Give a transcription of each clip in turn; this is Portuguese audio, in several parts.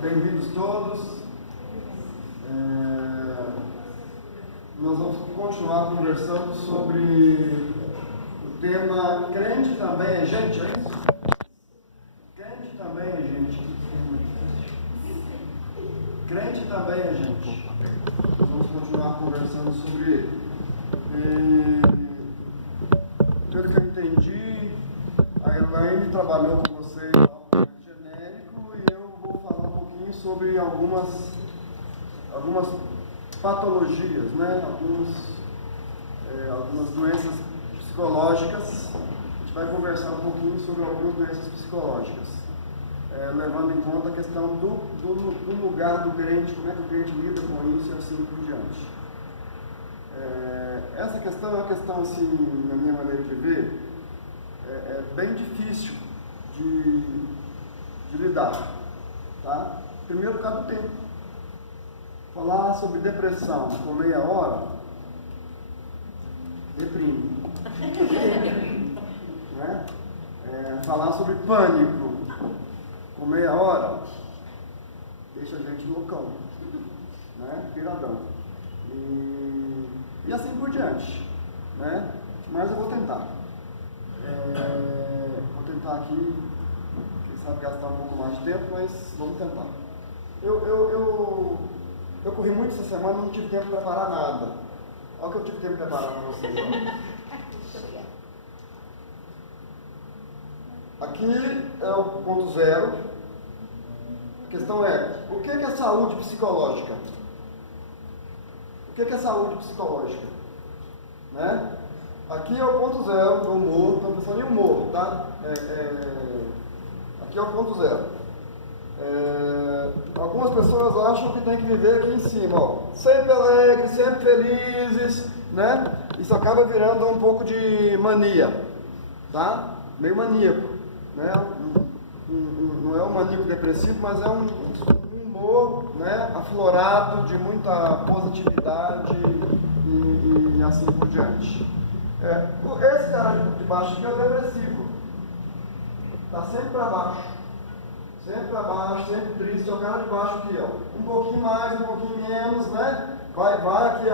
Bem-vindos todos. Nós vamos continuar conversando sobre o tema crente também é gente, é isso? Crente também é gente. Crente também é gente. Nós vamos continuar conversando sobre ele. Pelo que eu entendi, a Elaine trabalhou com vocês algo genérico e eu vou falar um pouquinho sobre algumas patologias, né? Algumas doenças psicológicas. A gente vai conversar um pouquinho sobre algumas doenças psicológicas, levando em conta a questão do lugar do crente, como é que o crente lida com isso e assim por diante. Essa questão é uma questão, assim, na minha maneira de ver, é bem difícil de lidar, tá? Primeiro por causa do tempo. Falar sobre depressão por meia hora deprime, né? Falar sobre pânico por meia hora deixa a gente loucão, né? Piradão. E assim por diante, né? Mas eu vou tentar. Vou tentar aqui, quem sabe gastar um pouco mais de tempo, mas vamos tentar. Eu corri muito essa semana e não tive tempo de preparar nada. Olha o que eu tive tempo de preparar para vocês. Aqui é o ponto zero. A questão é, o que é saúde psicológica? O que é saúde psicológica? Né? Aqui é o ponto zero do humor, estou pensando em humor, tá? Aqui é o ponto zero. Algumas pessoas acham que tem que viver aqui em cima, ó, sempre alegres, sempre felizes, né? Isso acaba virando um pouco de mania, tá? Meio maníaco, né? Não é um maníaco depressivo, mas é um humor, né? Aflorado de muita positividade e assim por diante. Esse cara de baixo aqui é o depressivo, tá sempre para baixo. Sempre para baixo, sempre triste, é o cara de baixo aqui, ó. Um pouquinho mais, um pouquinho menos, né? Vai aqui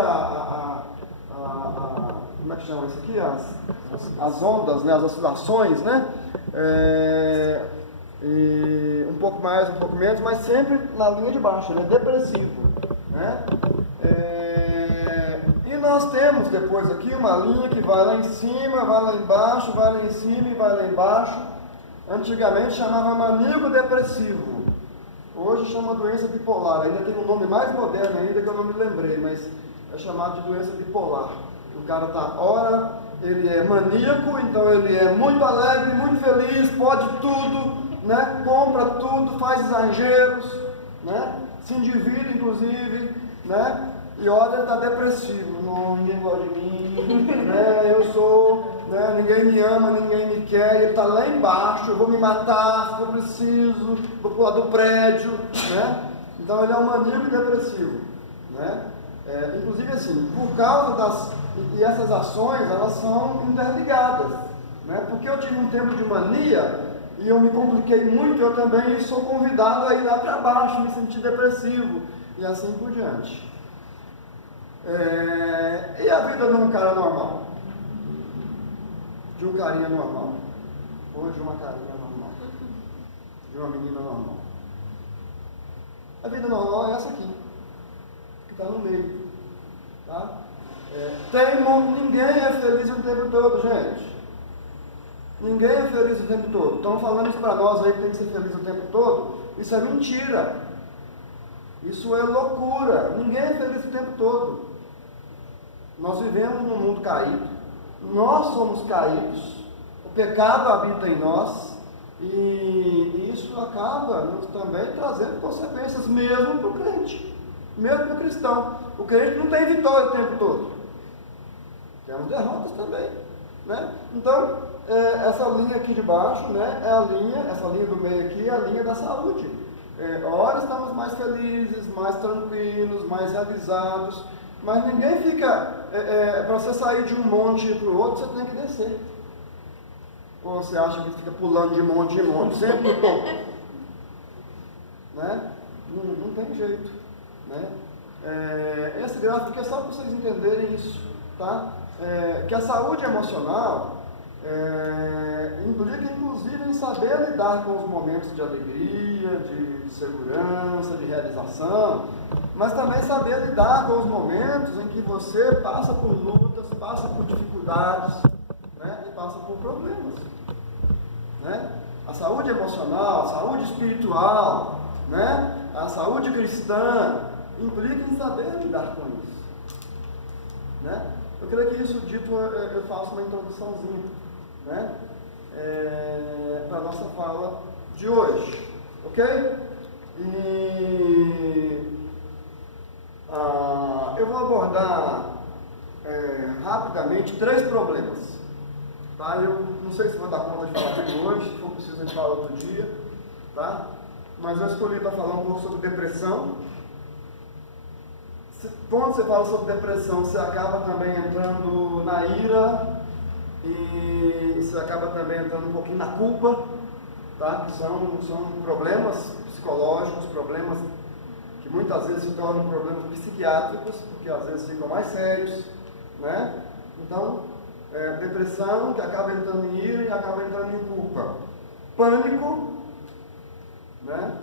como é que chama isso aqui? As ondas, né? As oscilações, né? E um pouco mais, um pouco menos, mas sempre na linha de baixo, ele é depressivo, né? E nós temos depois aqui uma linha que vai lá em cima, vai lá embaixo, vai lá em cima e vai lá embaixo. Antigamente chamava maníaco depressivo, hoje chama doença bipolar, ainda tem um nome mais moderno ainda que eu não me lembrei, mas é chamado de doença bipolar. O cara tá, ora, ele é maníaco, então ele é muito alegre, muito feliz, pode tudo, né? Compra tudo, faz exageros, né? Se endivida inclusive, né? E olha, ele está depressivo, não, ninguém gosta de mim, né? Eu sou, né? Ninguém me ama, ninguém me quer, ele está lá embaixo, eu vou me matar se for preciso, vou pular do prédio, né? Então ele é um maníaco depressivo, né? Inclusive assim, por causa e essas ações, elas são interligadas, né? Porque eu tive um tempo de mania e eu me compliquei muito, eu também sou convidado a ir lá para baixo, me sentir depressivo e assim por diante. E a vida de um cara normal? De um carinha normal? Ou de uma carinha normal? De uma menina normal? A vida normal é essa aqui, que está no meio, tá? Ninguém é feliz o tempo todo, gente. Ninguém é feliz o tempo todo. Estão falando isso para nós aí que tem que ser feliz o tempo todo. Isso é mentira. Isso é loucura. Ninguém é feliz o tempo todo. Nós vivemos num mundo caído, nós somos caídos, o pecado habita em nós e isso acaba nos também trazendo consequências mesmo para o crente, mesmo para o cristão. O crente não tem vitória o tempo todo, temos derrotas também, né? Então, essa linha aqui de baixo, né, essa linha do meio aqui é a linha da saúde. Ora estamos mais felizes, mais tranquilos, mais realizados. Mas ninguém fica, para você sair de um monte para o outro, você tem que descer. Ou você acha que fica pulando de monte em monte, sempre no topo. Né? Não tem jeito, né? Esse gráfico aqui é só para vocês entenderem isso, tá? Que a saúde emocional implica inclusive em saber lidar com os momentos de alegria, de segurança, de realização, mas também saber lidar com os momentos em que você passa por lutas, passa por dificuldades, né? E passa por problemas, né? A saúde emocional, a saúde espiritual, né? A saúde cristã implica em saber lidar com isso, né? Eu creio que isso dito eu faço uma introduçãozinha, né? Para a nossa fala de hoje, ok? E eu vou abordar rapidamente 3 problemas, tá? Eu não sei se vou dar conta de falar aqui hoje, se for preciso a gente fala outro dia, tá? Mas eu escolhi para falar um pouco sobre depressão. Quando você fala sobre depressão, você acaba também entrando na ira e você acaba também entrando um pouquinho na culpa, tá? Que são problemas psicológicos, problemas que muitas vezes se tornam problemas psiquiátricos, porque às vezes ficam mais sérios, né? Então, depressão que acaba entrando em ira e acaba entrando em culpa, pânico, né?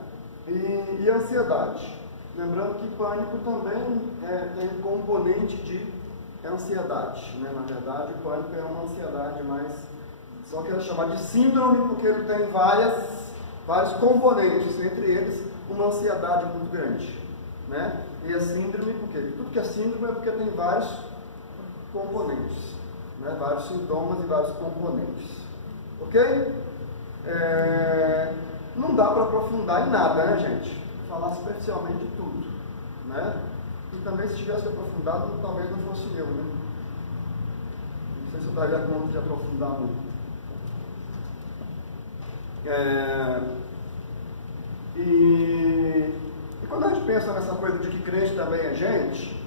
E ansiedade. Lembrando que pânico também tem um componente de ansiedade, né? Na verdade, o pânico é uma ansiedade, mas só quero chamar de síndrome porque ele tem vários componentes, entre eles uma ansiedade muito grande, né? E a síndrome, porque tudo que é síndrome é porque tem vários componentes, né? Vários sintomas e vários componentes, ok? Não dá para aprofundar em nada, né, gente? Falar superficialmente de tudo, né? E também se tivesse aprofundado, talvez não fosse eu, né? Não sei se eu daria conta de aprofundar muito. E quando a gente pensa nessa coisa de que crente também é gente,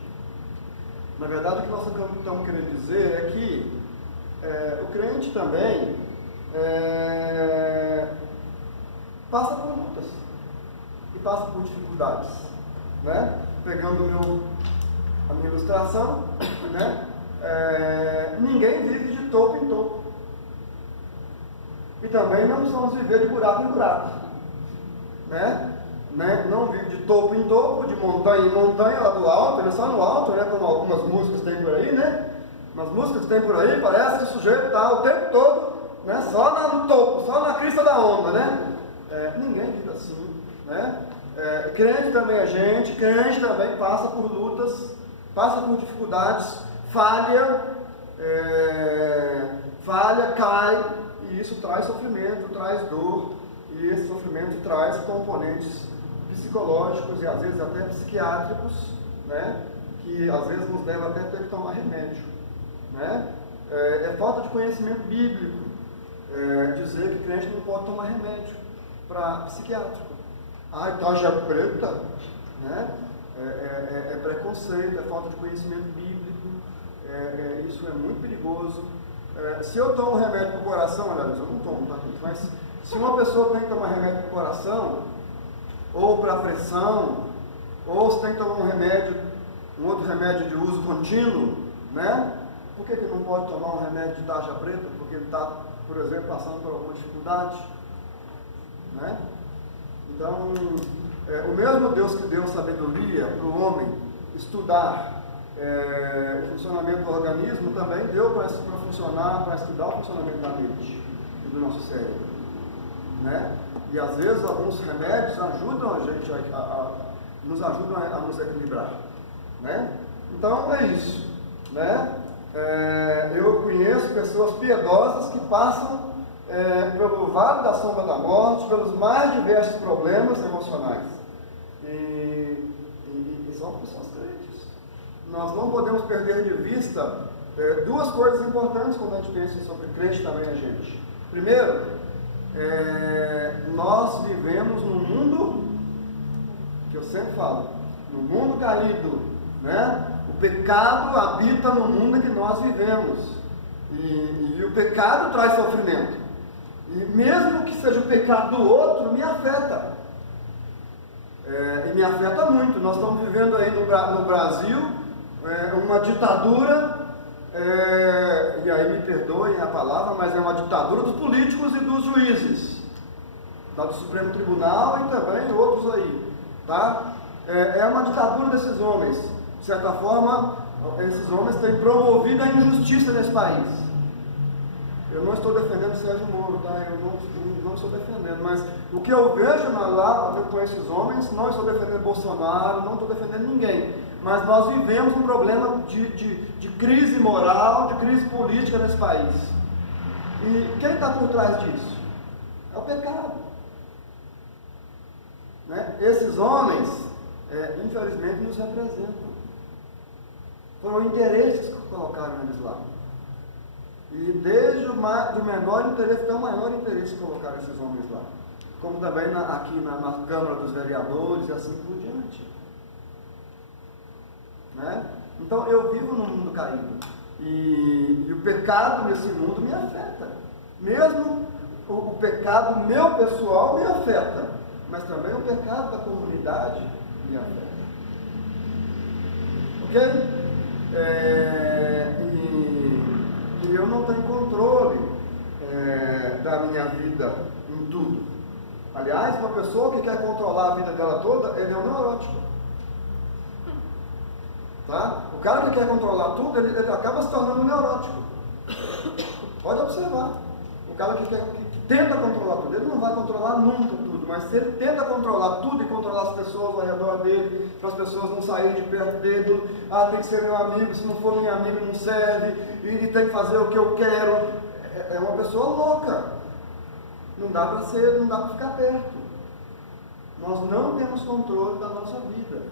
na verdade o que nós estamos querendo dizer é que o crente também passa por lutas e passa por dificuldades, né? Pegando a minha ilustração, né? Ninguém vive de topo em topo. E também não precisamos viver de buraco em buraco, né? Não vive de topo em topo, de montanha em montanha, lá do alto, ele é só no alto, né? Como algumas músicas tem por aí, né? Umas músicas que tem por aí, parece que o sujeito está o tempo todo, né? Só no topo, só na crista da onda, né? Ninguém vive assim, né? Crente também é gente, crente também passa por lutas, passa por dificuldades, falha, cai, e isso traz sofrimento, traz dor, e esse sofrimento traz componentes psicológicos e às vezes até psiquiátricos, né? Que às vezes nos leva até a ter que tomar remédio, né? Falta de conhecimento bíblico dizer que crente não pode tomar remédio para psiquiátrico. Taxa preta, né? Preconceito, é falta de conhecimento bíblico, isso é muito perigoso. Se eu tomo remédio para o coração, aliás, eu não tomo, tá, gente? Mas se uma pessoa tem que tomar remédio para o coração, ou para a pressão, ou se tem que tomar um outro remédio de uso contínuo, né? Por que não pode tomar um remédio de tarja preta? Porque ele está, por exemplo, passando por alguma dificuldade, né? Então, o mesmo Deus que deu sabedoria para o homem estudar o funcionamento do organismo, também deu para funcionar, para estudar o funcionamento da mente e do nosso cérebro, né? E às vezes alguns remédios ajudam a gente nos ajudam a nos equilibrar, né? Então é isso, né? Eu conheço pessoas piedosas que passam pelo vale da sombra da morte, pelos mais diversos problemas emocionais, e são pessoas crentes. Nós não podemos perder de vista duas coisas importantes quando a gente pensa sobre crente também a gente. Primeiro, nós vivemos num mundo, que eu sempre falo, no mundo caído, né? O pecado habita no mundo em que nós vivemos, e o pecado traz sofrimento. E mesmo que seja o pecado do outro, me afeta. E me afeta muito. Nós estamos vivendo aí no Brasil uma ditadura, e aí me perdoem a palavra, mas é uma ditadura dos políticos e dos juízes, tá? Do Supremo Tribunal e também outros aí, tá? É uma ditadura desses homens. De certa forma, esses homens têm promovido a injustiça nesse país. Eu não estou defendendo Sérgio Moro, tá? Eu não estou defendendo, mas o que eu vejo lá com esses homens, não estou defendendo Bolsonaro, não estou defendendo ninguém, mas nós vivemos um problema de crise moral, de crise política nesse país. E quem está por trás disso? É o pecado, né? Esses homens, infelizmente, nos representam. Foram interesses que colocaram eles lá. E desde do menor interesse até o maior interesse colocar esses homens lá. Como também aqui na Câmara dos Vereadores e assim por diante. Né? Então eu vivo num mundo caído. E o pecado nesse mundo me afeta. Mesmo o pecado meu pessoal me afeta. Mas também o pecado da comunidade me afeta. Ok? E eu não tenho controle da minha vida em tudo. Aliás, uma pessoa que quer controlar a vida dela toda, ele é um neurótico. Tá? O cara que quer controlar tudo, ele acaba se tornando um neurótico. Pode observar. O cara que tenta controlar tudo, ele não vai controlar nunca tudo, mas se ele tenta controlar tudo e controlar as pessoas ao redor dele, para as pessoas não saírem de perto dele, tem que ser meu amigo, se não for meu amigo não serve, e tem que fazer o que eu quero, é uma pessoa louca. Não dá para ficar perto. Nós não temos controle da nossa vida.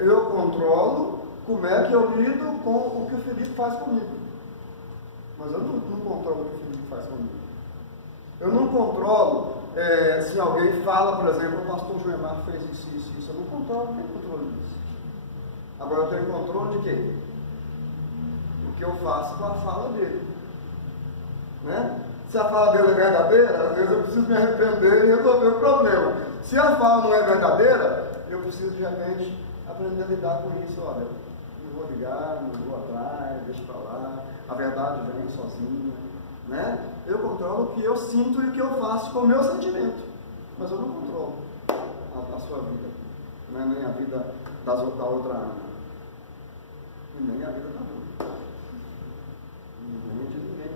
Eu controlo como é que eu lido com o que o Felipe faz comigo, mas eu não controlo o que o Felipe faz comigo. Eu não controlo se alguém fala, por exemplo, o pastor Joemar fez isso. Eu não controlo, não tenho controle disso. Agora eu tenho controle de quê? O que eu faço com a fala dele. Né? Se a fala dele é verdadeira, às vezes eu preciso me arrepender e resolver o problema. Se a fala não é verdadeira, eu preciso de repente aprender a lidar com isso. Olha, não vou ligar, não vou atrás, deixa pra lá, a verdade vem sozinha. Né? Eu controlo o que eu sinto e o que eu faço com o meu sentimento, mas eu não controlo a sua vida, né? Nem a vida da outra Ana, e nem a vida da Ana, nem de ninguém.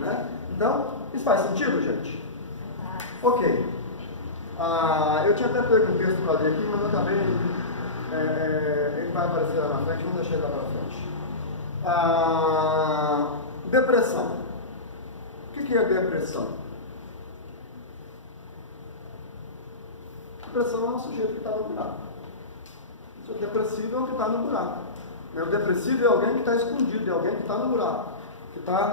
Né? Então, isso faz sentido, gente? Ok. Eu tinha até pego um texto para ler aqui, mas eu acabei, ele vai aparecer lá na frente, vamos deixar ele lá na frente. Depressão. O que é depressão? Depressão é um sujeito que está no buraco. O depressivo é o que está no buraco. O depressivo é alguém que está escondido, é alguém que está no buraco, que está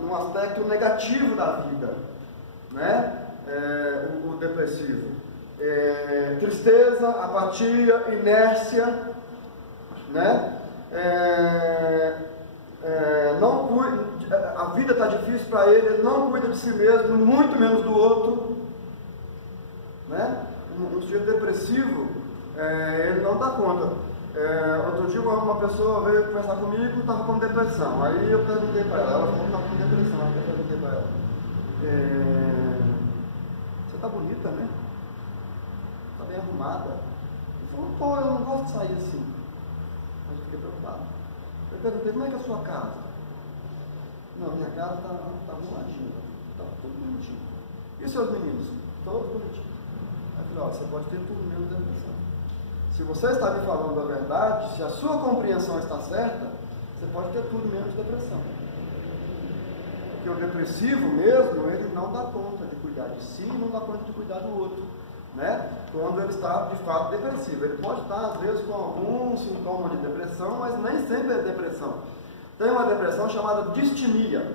num aspecto negativo da vida. Né? O depressivo. Tristeza, apatia, inércia, né? Não cuida, a vida está difícil para ele não cuida de si mesmo, muito menos do outro. Né? Um sujeito depressivo, ele não dá conta. Outro dia uma pessoa veio conversar comigo, estava com depressão. Aí eu perguntei para ela falou que estava com depressão. Aí eu perguntei para ela, você está bonita, né? Está bem arrumada. Ela falou, eu não gosto de sair assim. Mas eu fiquei preocupado. Eu perguntei, como é que é a sua casa? Não, minha casa está arrumadinha, está tudo bonitinho. E os seus meninos? Todos bonitinhos. Aí eu falei, você pode ter tudo menos depressão. Se você está me falando a verdade, se a sua compreensão está certa, você pode ter tudo menos depressão. Porque o depressivo mesmo, ele não dá conta de cuidar de si, não dá conta de cuidar do outro. Né? Quando ele está de fato depressivo, ele pode estar às vezes com algum sintoma de depressão, mas nem sempre é depressão. Tem uma depressão chamada distimia.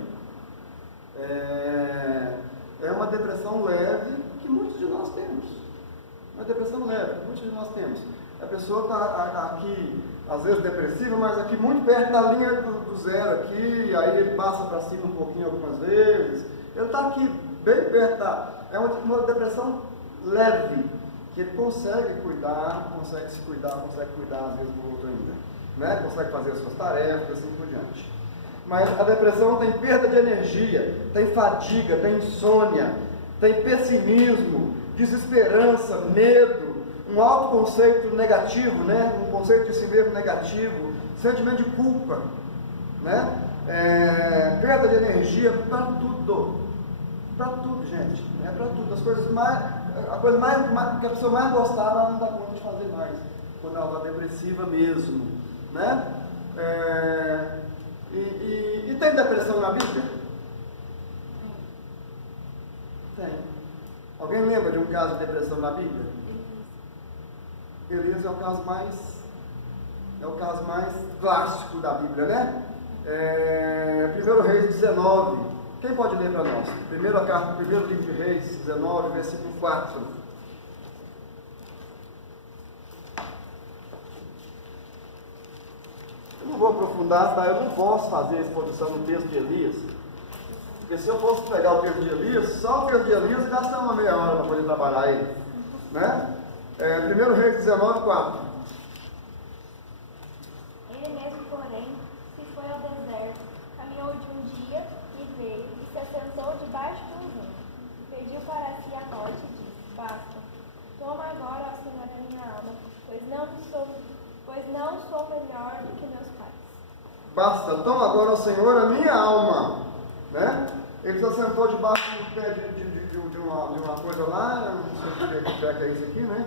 É uma depressão leve que muitos de nós temos. Uma depressão leve que muitos de nós temos. A pessoa está aqui, às vezes depressiva, mas aqui muito perto da linha do zero aqui, e aí ele passa para cima um pouquinho algumas vezes. Ele está aqui bem perto é uma depressão leve, que ele consegue cuidar, consegue se cuidar, consegue cuidar às vezes do outro ainda, né? Consegue fazer as suas tarefas, assim por diante. Mas a depressão tem perda de energia, tem fadiga, tem insônia, tem pessimismo, desesperança, medo, um autoconceito negativo, né? Um conceito de si mesmo negativo, sentimento de culpa, né? Perda de energia para tudo, gente, para tudo. As coisas a coisa mais que a pessoa mais gostava, ela não dá conta de fazer mais, quando ela está depressiva mesmo, né? E tem depressão na Bíblia? Tem. Alguém lembra de um caso de depressão na Bíblia? Elias é o caso mais clássico da Bíblia, né? 1 Reis 19. Quem pode ler para nós? Primeiro livro de Reis 19, versículo 4. Eu não vou aprofundar, tá? Eu não posso fazer a exposição no texto de Elias, porque se eu fosse pegar o texto de Elias, só o texto de Elias gasta uma meia hora para poder trabalhar ele, né? 1 Reis 19, 4. Ele mesmo, porém, se foi ao deserto, caminhou de um dia e veio, e se assentou debaixo de um ramo, e pediu para si a morte e disse: Basta, toma agora, ó Senhor, a minha alma, pois não sou melhor do que meus pais. Basta, toma agora, ó Senhor, a minha alma, né? Ele se assentou debaixo do pé de uma coisa lá, eu não sei que pé que é isso aqui, né?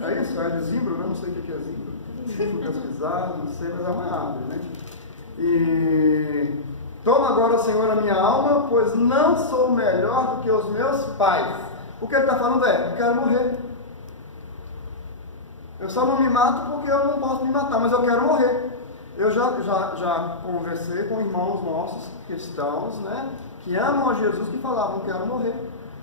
É isso, é de zimbro, né? Não sei o que é zimbro. Vou pesquisar, não sei, mas é uma árvore, né? E toma agora, Senhor, a minha alma, pois não sou melhor do que os meus pais. O que ele está falando eu quero morrer. Eu só não me mato porque eu não posso me matar, mas eu quero morrer. Eu já conversei com irmãos nossos, cristãos, né? Que amam a Jesus, que falavam: eu quero morrer.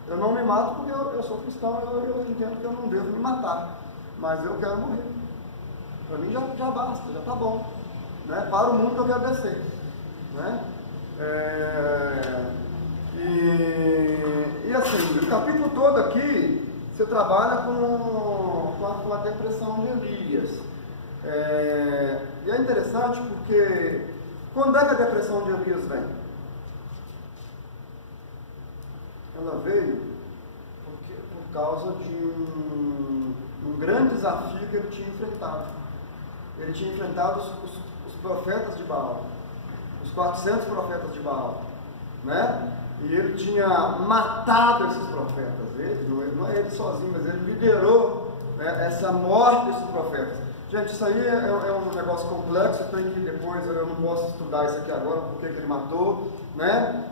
Eu não me mato porque eu sou cristão, eu entendo que eu não devo me matar, mas eu quero morrer. Para mim já basta, já está bom, né? Para o mundo que eu quero descer, né? E assim, o capítulo todo aqui, você trabalha com a depressão de Elias. E é interessante porque, quando é que a depressão de Elias vem? Ela veio por causa de um grande desafio que ele tinha enfrentado. Ele tinha enfrentado os profetas de Baal, os 400 profetas de Baal, né? E ele tinha matado esses profetas. Não é ele sozinho, mas ele liderou, né, essa morte desses profetas. Gente, isso aí é um negócio complexo, tem que depois, eu não posso estudar isso aqui agora, porque ele matou, né?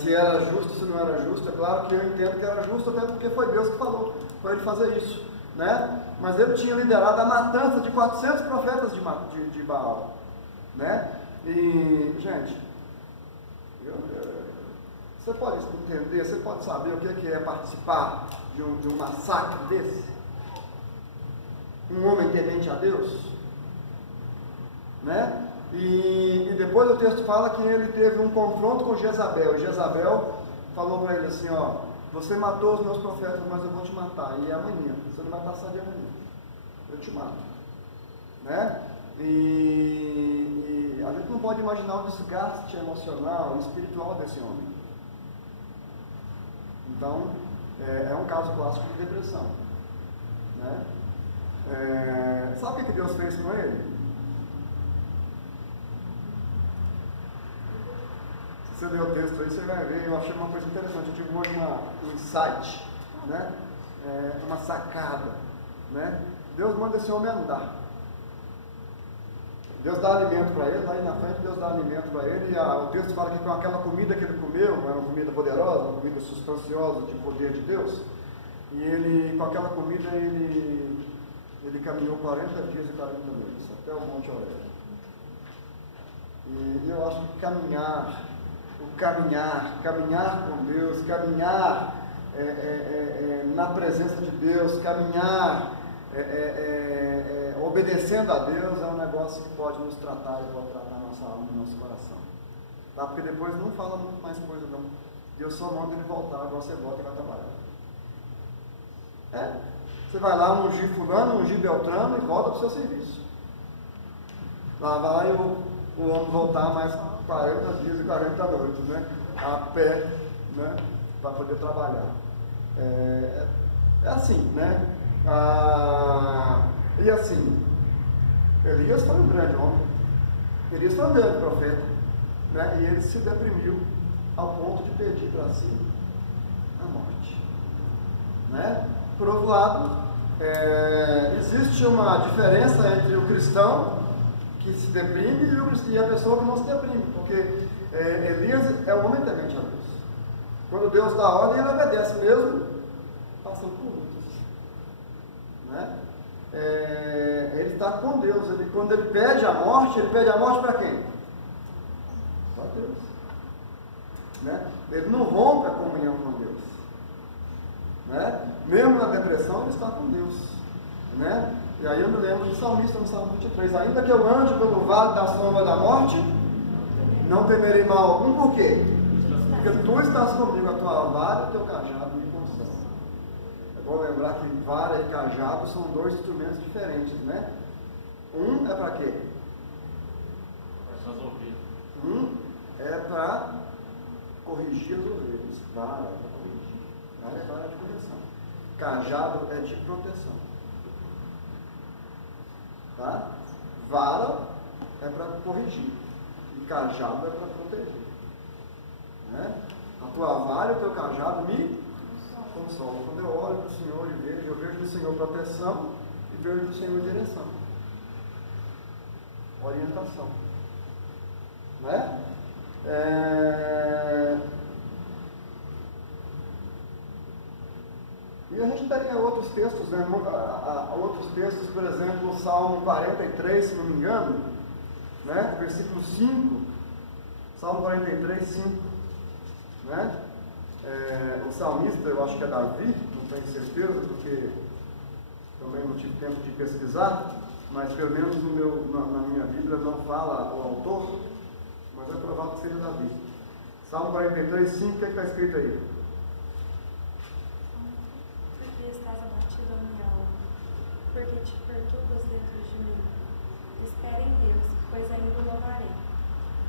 Se era justo, se não era justo. É claro que eu entendo que era justo, até porque foi Deus que falou para ele fazer isso, né? Mas ele tinha liderado a matança de 400 profetas de Baal, né? E, gente, você pode entender, você pode saber o que é participar de um massacre desse? Um homem temente a Deus, né? E depois o texto fala que ele teve um confronto com Jezabel. E Jezabel falou para ele assim: ó, você matou os meus profetas, mas eu vou te matar. E amanhã, você não vai passar de amanhã, eu te mato, né? E a gente não pode imaginar o desgaste emocional e espiritual desse homem. Então, é um caso clássico de depressão, né? Sabe o que Deus fez com ele? Se você ler o texto aí, você vai ver. Eu achei uma coisa interessante. Eu tive hoje um insight, né? Uma sacada, né? Deus manda esse homem andar. Deus dá alimento para ele, lá na frente Deus dá alimento para ele, e o texto fala que com aquela comida que ele comeu, era uma comida poderosa, uma comida substanciosa de poder de Deus, e ele, com aquela comida, ele caminhou 40 dias e 40 noites, até o Monte Oreb. E eu acho que caminhar com Deus, caminhar na presença de Deus, caminhar obedecendo a Deus é um negócio que pode nos tratar e pode tratar a nossa alma e nosso coração, tá? Porque depois não fala muito mais coisa não, Deus só manda ele voltar, agora você volta e vai trabalhar. Você vai lá ungir fulano, ungir Beltrano e volta para o seu serviço. Lá vai o homem voltar mais 40 dias e 40 noites, né? A pé, né? Para poder trabalhar. É assim, né? E assim, Elias foi um grande homem. Elias foi um grande profeta, né? E ele se deprimiu ao ponto de pedir para si a morte, né? Por outro lado, existe uma diferença entre o cristão que se deprime e a pessoa que não se deprime, porque Elias é um homem temente a Deus. Quando Deus dá ordem, ele obedece mesmo passando por lutas, né? Ele está com Deus. Quando ele pede a morte para quem? Para Deus, né? Ele não rompe a comunhão com Deus, né? Mesmo na depressão, ele está com Deus, né? E aí eu me lembro do salmista no Salmo 23, ainda que eu ande pelo vale da sombra da morte, não temerei mal algum. Por quê? Porque tu estás comigo, a tua vara e o teu cajado me consolam. É bom lembrar que vara e cajado são dois instrumentos diferentes, né? Um é para quê? Um é para corrigir as ovelhas. Vara é para corrigir. Vara é vara de correção. Cajado é de proteção. Tá? Vara é para corrigir e cajado é para proteger, né? A tua vara e o teu cajado me consolam. Quando eu olho para o Senhor e vejo, eu vejo do Senhor proteção e vejo do Senhor direção, orientação, né? E a gente tem outros textos, né? Outros textos, por exemplo, o Salmo 43, se não me engano, né? Versículo 5, Salmo 43, 5, né? O salmista, eu acho que é Davi, não tenho certeza, porque também não tive tempo de pesquisar, mas pelo menos na minha Bíblia não fala o autor, mas é provável que seja Davi. Salmo 43, 5, o que está escrito aí? Estás abatido a minha alma, porque te perturbas dentro de mim. Espera em Deus, pois ainda o louvarei.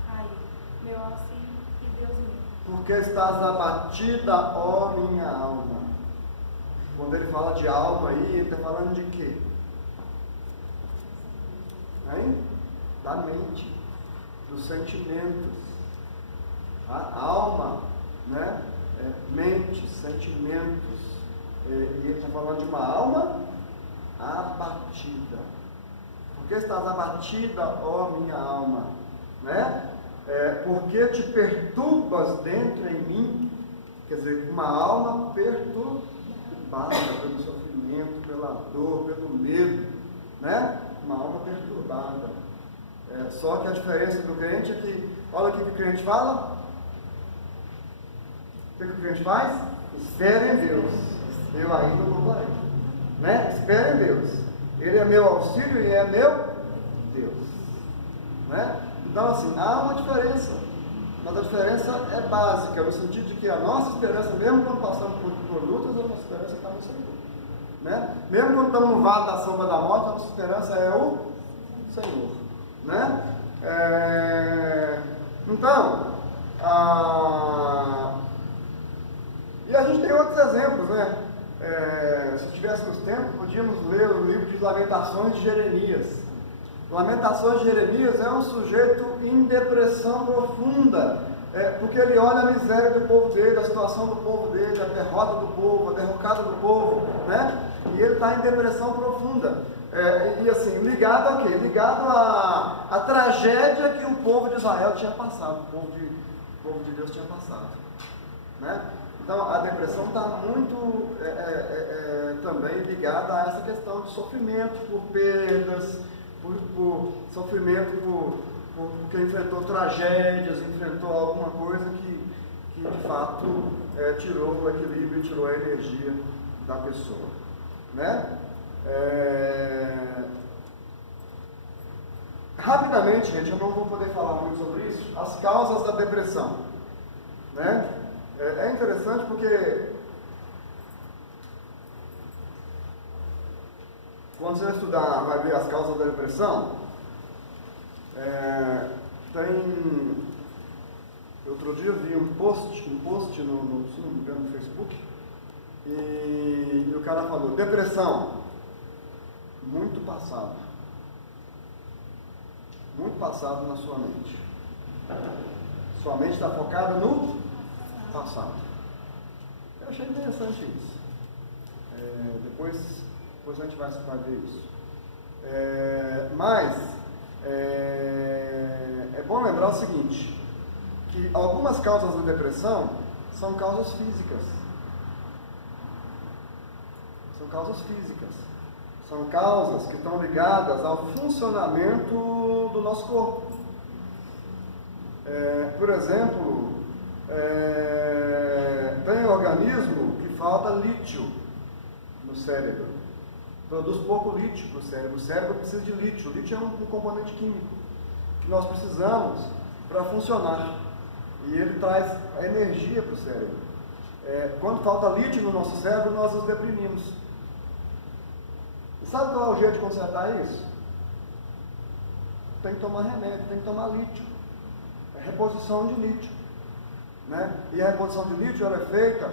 Ai, meu auxílio e Deus meu. Porque estás abatida, ó minha alma. Quando ele fala de alma aí, ele está falando de quê? Hein? Da mente, dos sentimentos. A alma, né? Mente, sentimentos. E ele está falando de uma alma abatida. Por que estás abatida, ó minha alma? Né? Porque te perturbas dentro em mim. Quer dizer, uma alma perturbada pelo sofrimento, pela dor, pelo medo, né? Uma alma perturbada. Só que a diferença do crente é que, olha o que o crente fala. O que o crente faz? Espera em Deus. Eu ainda louvarei, né? Espera em Deus. Ele é meu auxílio e é meu Deus, né? Então assim, há uma diferença, mas a diferença é básica, no sentido de que a nossa esperança, mesmo quando passamos por lutas, a nossa esperança está no Senhor, né? Mesmo quando estamos no vale da sombra da morte, a nossa esperança é o Senhor, né? Então, e a gente tem outros exemplos, né? Se tivéssemos tempo, podíamos ler o livro de Lamentações de Jeremias. Lamentações de Jeremias é um sujeito em depressão profunda, porque ele olha a miséria do povo dele, a situação do povo dele, a derrota do povo, a derrocada do povo, né? E ele está em depressão profunda. E assim, ligado a quê? Ligado à tragédia que o povo de Israel tinha passado, o povo de Deus tinha passado, né? Então, a depressão está muito também ligada a essa questão de sofrimento por perdas, por sofrimento porque enfrentou tragédias, enfrentou alguma coisa que de fato tirou o equilíbrio, tirou a energia da pessoa, né? Rapidamente, gente, eu não vou poder falar muito sobre isso, as causas da depressão, né? É interessante porque quando você vai estudar, vai ver as causas da depressão, outro dia eu vi um post no Facebook, e o cara falou, depressão, muito passado na sua mente. Sua mente está focada no passado. Eu achei interessante isso. Depois a gente vai ver isso. Mas é bom lembrar o seguinte, que algumas causas da depressão são causas físicas. São causas que estão ligadas ao funcionamento do nosso corpo. Por exemplo, tem organismo que falta lítio no cérebro. Produz pouco lítio para o cérebro. O cérebro precisa de lítio. O lítio é um componente químico que nós precisamos para funcionar. E ele traz a energia para o cérebro. Quando falta lítio no nosso cérebro, nós nos deprimimos. E sabe qual é o jeito de consertar isso? Tem que tomar remédio, tem que tomar lítio. É reposição de lítio. Né? E a reposição de lítio ela é feita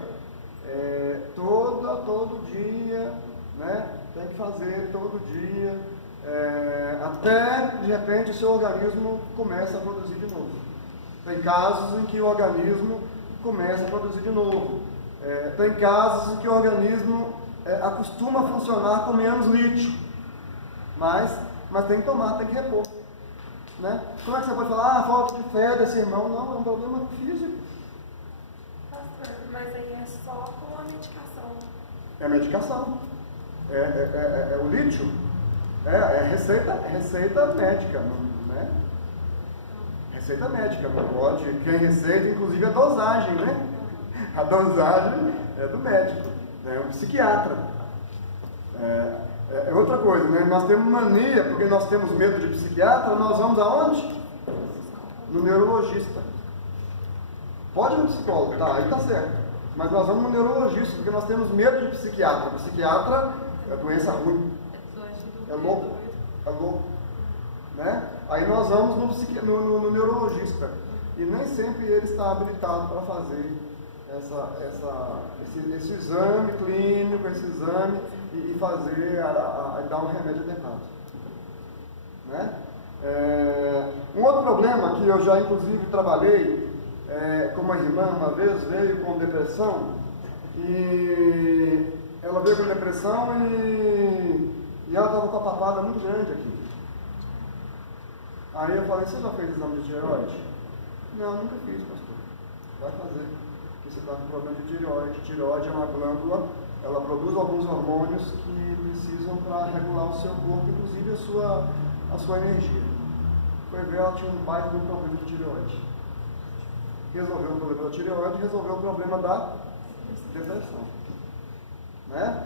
todo dia, né? Tem que fazer todo dia, até de repente o seu organismo começa a produzir de novo. Tem casos em que o organismo começa a produzir de novo. Tem casos em que o organismo acostuma a funcionar com menos lítio, mas tem que tomar, tem que repor. Né? Como é que você pode falar, falta de fé desse irmão? Não, é um problema físico. Pastor, mas aí é só com a medicação. É medicação. O lítio é receita médica, né? Receita médica, não pode. Quem receita, inclusive, a dosagem, né? A dosagem é do médico, é um psiquiatra. É outra coisa, né? Nós temos mania, porque nós temos medo de psiquiatra, nós vamos aonde? No neurologista. Pode ir no psicólogo, tá? Aí tá certo. Mas nós vamos no neurologista, porque nós temos medo de psiquiatra. Psiquiatra é doença ruim. É louco. Né? Aí nós vamos no neurologista. E nem sempre ele está habilitado para fazer esse exame clínico, esse exame e fazer, dar um remédio adequado. Né? Um outro problema que eu já inclusive trabalhei com uma irmã uma vez, veio com depressão, e ela veio com depressão e ela estava com a papada muito grande aqui. Aí eu falei, você já fez exame de tireoide? Não, nunca fiz, pastor. Vai fazer. Porque você está com problema de tireoide. Tireoide é uma glândula, ela produz alguns hormônios que precisam para regular o seu corpo, inclusive a sua energia. Foi ver, ela tinha um baita de um problema de tireoide. Resolveu o problema da tireoide, resolveu o problema da depressão. Né?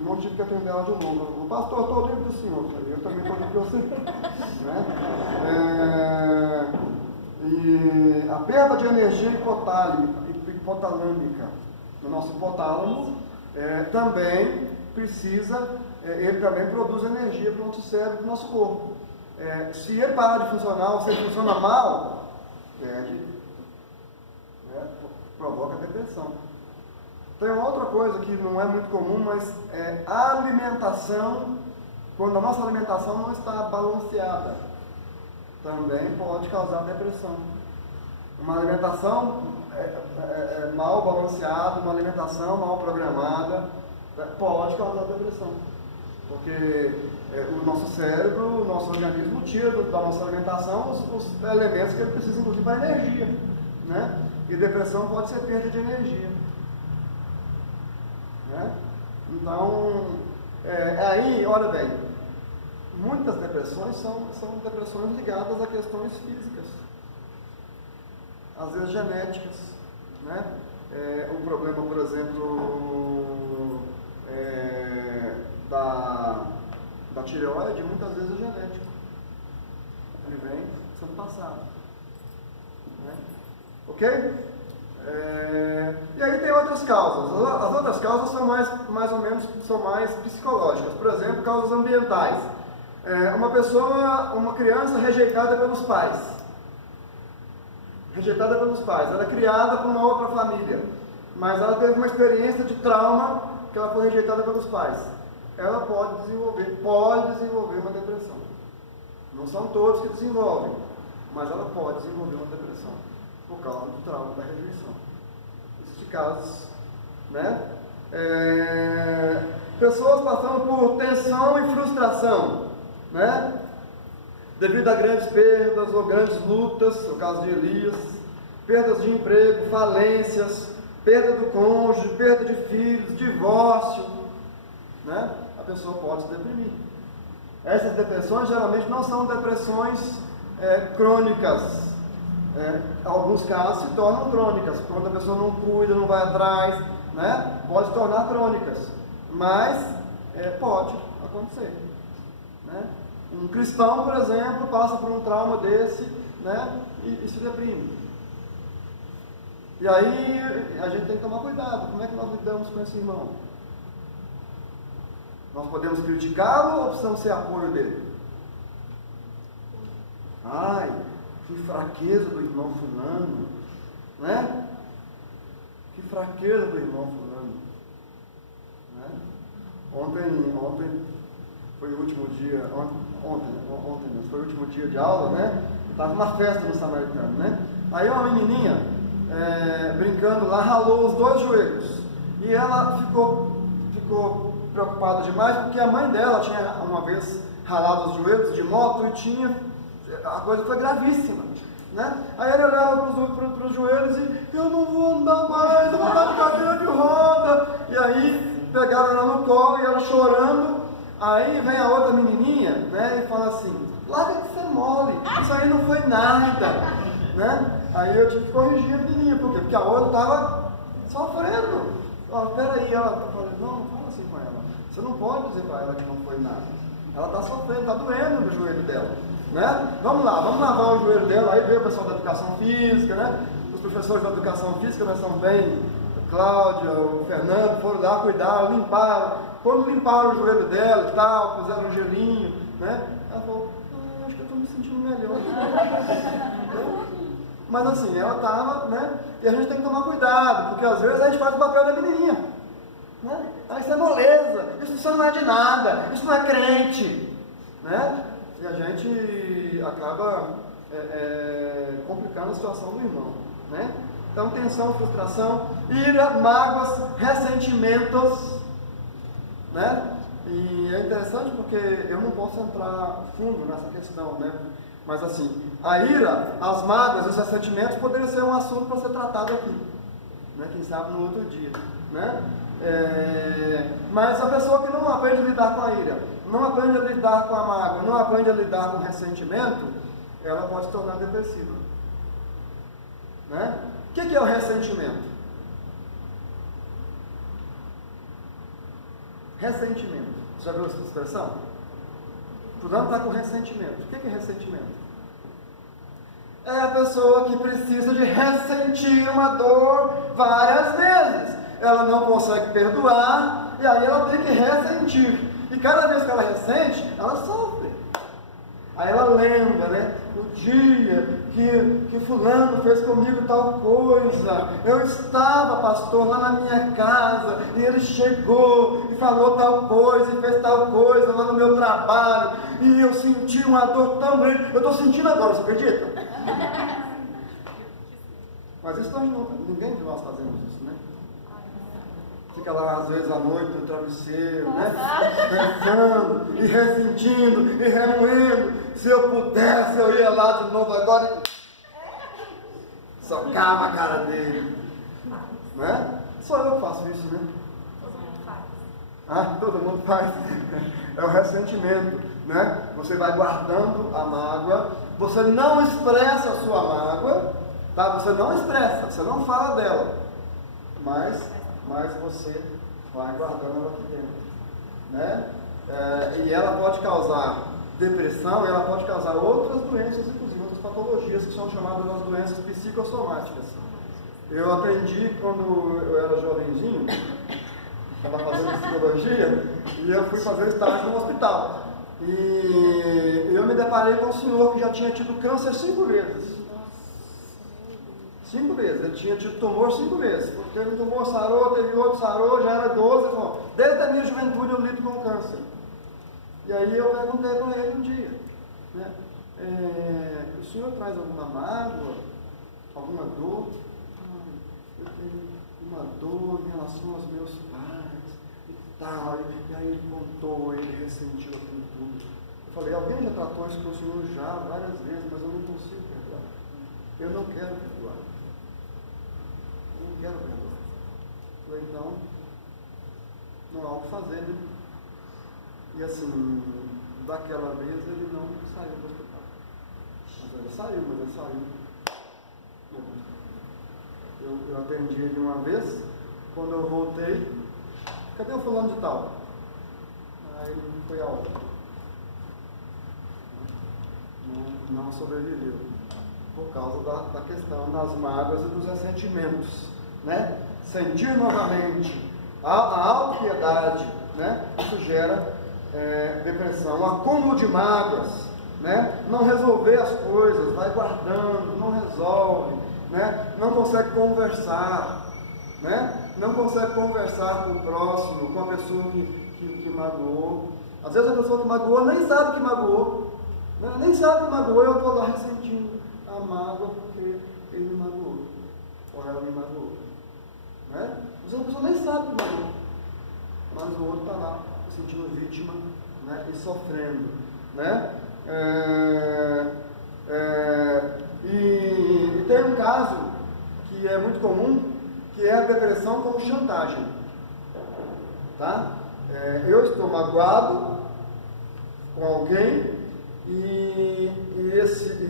Não tive que atender ela de novo. O pastor, estou livre do senhor, eu também estou livre de você. Né? E a perda de energia hipotalâmica no nosso hipotálamo também precisa, ele também produz energia para o nosso cérebro, para o nosso corpo. Se ele parar de funcionar, ou se ele funciona mal, perde, provoca depressão. Tem outra coisa que não é muito comum, mas a alimentação, quando a nossa alimentação não está balanceada, também pode causar depressão. Uma alimentação mal balanceada, uma alimentação mal programada, pode causar depressão. Porque o nosso cérebro, o nosso organismo tira da nossa alimentação os elementos que ele precisa, inclusive, para a energia. Né? E depressão pode ser perda de energia. Né? Então, aí, olha bem, muitas depressões são depressões ligadas a questões físicas, às vezes genéticas. Né? O problema, por exemplo, da tireoide, muitas vezes é genético. Ele vem sendo passado. Né? Ok? E aí tem outras causas. As outras causas são mais ou menos mais psicológicas. Por exemplo, causas ambientais. Uma criança rejeitada pelos pais. Rejeitada pelos pais. Ela é criada por uma outra família, mas ela teve uma experiência de trauma que ela foi rejeitada pelos pais. Ela pode desenvolver uma depressão. Não são todos que desenvolvem, mas ela pode desenvolver uma depressão por causa do trauma da rejeição. Existem casos, né? Pessoas passando por tensão e frustração, né? Devido a grandes perdas ou grandes lutas, no caso de Elias, perdas de emprego, falências, perda do cônjuge, perda de filhos, divórcio, né? A pessoa pode se deprimir. Essas depressões geralmente não são depressões crônicas. Em alguns casos se tornam crônicas, quando a pessoa não cuida, não vai atrás, né? Pode se tornar crônicas, mas pode acontecer, né? Um cristão, por exemplo, passa por um trauma desse, né? E se deprime. E aí a gente tem que tomar cuidado. Como é que nós lidamos com esse irmão? Nós podemos criticá-lo ou precisamos ser apoio dele? Ai, que fraqueza do irmão fulano, né? Que fraqueza do irmão fulano, né? Ontem foi o último dia, ontem foi o último dia de aula, né? Estava uma festa no Samaritano, né? Aí uma menininha, brincando lá, ralou os 2 joelhos. E ela ficou preocupada demais, porque a mãe dela tinha uma vez ralado os joelhos de moto e a coisa foi gravíssima, né? Aí ele olhava para os joelhos e eu não vou andar mais, eu vou andar de cadeira de roda. E aí pegaram ela no colo e ela chorando. Aí vem a outra menininha, né, e fala assim: larga de ser mole, isso aí não foi nada, né? Aí eu tive que corrigir a menininha, por quê? Porque a outra estava sofrendo. Peraí, ela está falando, não fala assim com ela, você não pode dizer para ela que não foi nada, ela está sofrendo, está doendo no joelho dela, né? Vamos lavar o joelho dela. Aí veio o pessoal da educação física, né? Os professores da educação física, nós somos bem, a Cláudia, o Fernando, foram lá cuidar, limparam. Quando limparam o joelho dela e tal, puseram um gelinho, né? Ela falou, acho que eu estou me sentindo melhor. Mas assim, ela estava, né? E a gente tem que tomar cuidado, porque às vezes a gente faz o papel da menininha, né? Isso é moleza, isso não é de nada, isso não é crente, né? E a gente acaba complicando a situação do irmão, né? Então, tensão, frustração, ira, mágoas, ressentimentos, né? E é interessante porque eu não posso entrar fundo nessa questão, né? Mas assim, a ira, as mágoas, os ressentimentos poderiam ser um assunto para ser tratado aqui, né? Quem sabe no outro dia, né? Mas a pessoa que não aprende a lidar com a ira, não aprende a lidar com a mágoa, não aprende a lidar com o ressentimento, ela pode se tornar depressiva, né? O que é o ressentimento? Ressentimento. Já viu essa expressão? Fulano está com ressentimento. O que é ressentimento? É a pessoa que precisa de ressentir uma dor várias vezes. Ela não consegue perdoar e aí ela tem que ressentir. E cada vez que ela ressente, ela sofre. Aí ela lembra, né? O dia que fulano fez comigo tal coisa. Eu estava, pastor, lá na minha casa e ele chegou e falou tal coisa e fez tal coisa lá no meu trabalho. E eu senti uma dor tão grande. Eu estou sentindo agora, você acredita? Mas isso ninguém de nós fazemos isso, né? Fica lá às vezes à noite no travesseiro, né? Pensando e ressentindo e remoendo. Se eu pudesse, eu ia lá de novo agora e socava a cara dele, né? Só eu que faço isso, né? Todo mundo faz. Ah, todo mundo faz. É o ressentimento, né? Você vai guardando a mágoa, você não expressa a sua mágoa, tá? Você não expressa, você não fala dela, mas você vai guardando ela aqui dentro, né? E ela pode causar depressão, ela pode causar outras doenças, inclusive outras essas patologias que são chamadas das doenças psicossomáticas. Eu aprendi quando eu era jovenzinho, estava fazendo psicologia, e eu fui fazer estágio no hospital. E eu me deparei com um senhor que já tinha tido câncer 5 vezes. 5 vezes, ele tinha tido tumor 5 vezes. Teve um tumor, sarou, teve outro, sarou, já era 12. Falou, desde a minha juventude eu lido com câncer. E aí eu perguntei para ele um dia, né, o senhor traz alguma mágoa, alguma dor? Eu tenho uma dor em relação aos meus pais e tal. E aí ele contou, ele ressentiu aquilo tudo. Eu falei, alguém já tratou isso com o senhor já várias vezes, mas eu não consigo perdoar. Eu não quero perdoar. Eu não quero perdoar. Eu falei, então, não há o que fazer, né? E assim, daquela vez ele não saiu do hospital. Mas ele saiu. Eu atendi ele uma vez, quando eu voltei, cadê o fulano de tal? Aí foi a outra. Não sobreviveu. Por causa da questão das mágoas e dos ressentimentos, né? Sentir novamente a autopiedade, né? Isso gera depressão, um acúmulo de mágoas, né? Não resolver as coisas, vai guardando, não resolve, né? Não consegue conversar, né? Não consegue conversar com o próximo, com a pessoa que magoou. Às vezes a pessoa que magoou nem sabe que magoou, né? Nem sabe que magoou, eu estou lá ressentindo a mágoa porque ele me magoou, ou ela me magoou, né? Às vezes a pessoa nem sabe que magoou, mas o outro está lá se sentindo vítima, né? E sofrendo, né? E tem um caso que é muito comum, que é a depressão como chantagem, tá? Eu estou magoado com alguém e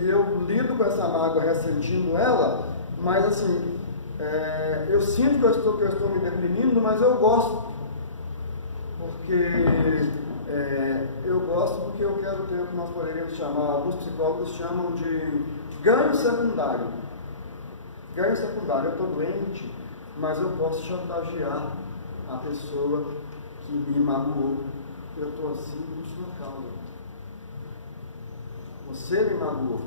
eu lido com essa mágoa ressentindo ela, mas assim, eu sinto que eu estou me deprimindo, mas eu gosto, porque eu quero ter o que nós poderíamos chamar, alguns psicólogos chamam de ganho secundário. Ganho secundário, eu estou doente, mas eu posso chantagear a pessoa que me magoou. Eu estou assim por sua causa. Você me magoou.